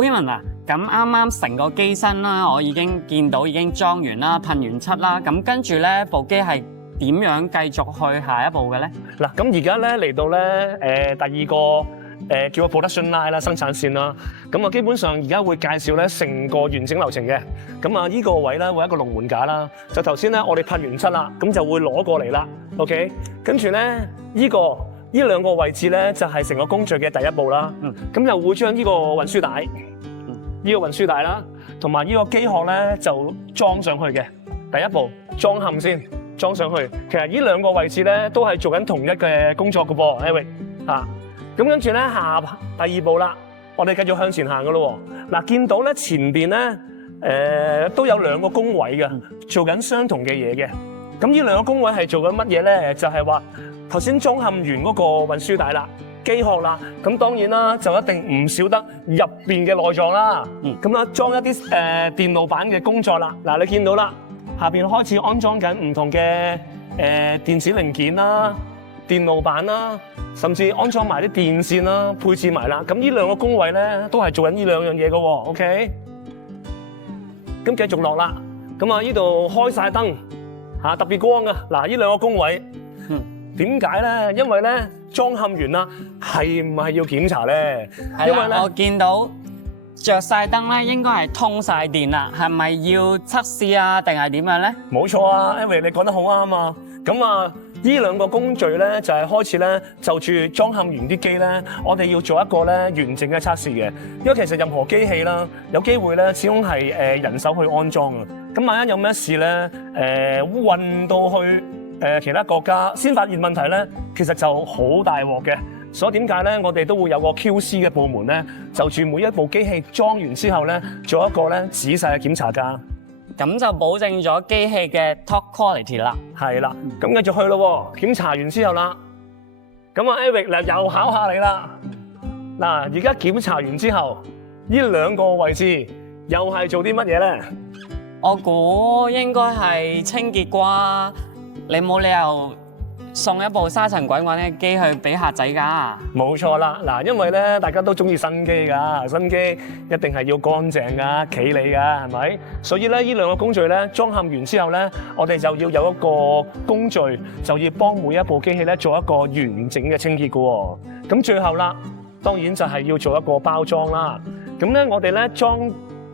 Raymond 啊，咁啱啱成個機身啦，我已經見到已經裝完啦，噴完漆啦，咁跟住咧部機係點樣繼續去下一步嘅咧？嗱，咁而家咧嚟到咧第二個叫個 production line 啦，生產線啦。咁啊，基本上而家會介紹咧成個完整流程嘅。咁啊，呢個位咧會有一個龍門架啦。就頭先咧，我哋噴完漆啦，咁就會攞過嚟啦。OK， 跟住咧呢兩個位置咧就係成個工序嘅第一步啦。咁就會將呢個運輸帶，呢個運輸帶啦，同埋呢個機殼咧就裝上去嘅。第一步裝嵌先，裝上去。其實呢兩個位置咧都係做緊同一嘅工作嘅噃 Eric 嚇。咁跟住咧第二步啦，我哋繼續向前行嘅咯喎。嗱，見到咧前邊咧都有兩個工位嘅，做緊相同嘅嘢嘅。咁呢兩個工位係做緊乜嘢咧？就係話頭先裝嵌完嗰個運輸帶啦、機殼啦，咁當然啦就一定唔少得入邊嘅內臟啦。咁啊裝一啲電路板嘅工作啦。嗱，你見到啦，下邊開始安裝緊唔同嘅電子零件啦、電路板啦，甚至安裝埋啲電線啦、配置埋啦。咁呢兩個工位咧都係做緊呢兩樣嘢嘅喎。OK， 咁繼續落啦。咁啊呢度開晒燈嚇，特別光啊！嗱，呢兩個工位。點解咧？因為咧裝嵌完啦，係唔係要檢查咧？因為咧我見到着晒燈咧，應該係通晒電啦，係咪要測試啊？定係點樣咧？冇錯啊 ，Eric 你講得好啱啊！咁啊，呢兩個工序咧就係開始咧就住裝嵌完啲機咧，我哋要做一個咧完整嘅測試嘅。因為其實任何機器啦，有機會咧始終係人手去安裝啊。咁萬一有咩事咧，運到去其他國家先發現問題咧，其實就好大鑊嘅。所以點解咧？我哋都會有個 QC 嘅部門咧，就住每一部機器裝完之後咧，做一個咧仔細嘅檢查㗎。咁就保證咗機器嘅 top quality 啦。係啦，咁繼續去咯喎。檢查完之後啦，咁啊 Eric 嗱又考下你啦。嗱，而家檢查完之後，呢兩個位置又係做啲乜嘢咧？我估應該係清潔啩。你冇理由送一部沙塵滾滾嘅機去俾客仔㗎。冇錯啦，嗱，因為咧大家都中意新機㗎，新機一定係要乾淨㗎、企理㗎，係咪？所以咧呢兩個工序咧裝嵌完之後咧，我哋就要有一個工序，就要幫每一部機器咧做一個完整嘅清潔㗎喎。咁最後啦，當然就係要做一個包裝啦。咁咧我哋咧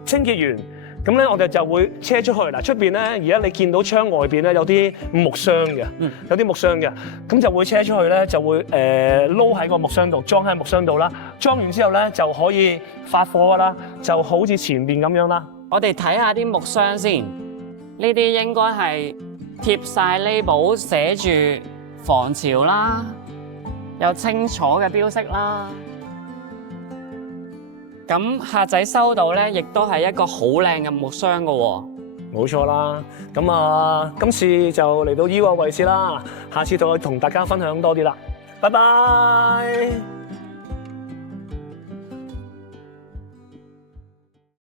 清潔完。咁咧，我哋就會車出去。嗱，出邊咧，而家你見到窗外邊咧有啲木箱嘅，有啲木箱嘅，咁就會車出去咧，就會撈喺個木箱度，裝喺木箱度啦。裝完之後咧，就可以發貨噶啦，就好似前邊咁樣啦。我哋睇下啲木箱先，呢啲應該係貼晒 label 寫住防潮啦，有清楚嘅標識啦。咁客仔收到咧，亦都係一個好靚嘅木箱㗎喎。冇錯啦，咁啊，今次就嚟到呢個位置啦，下次再同大家分享多啲啦，拜拜。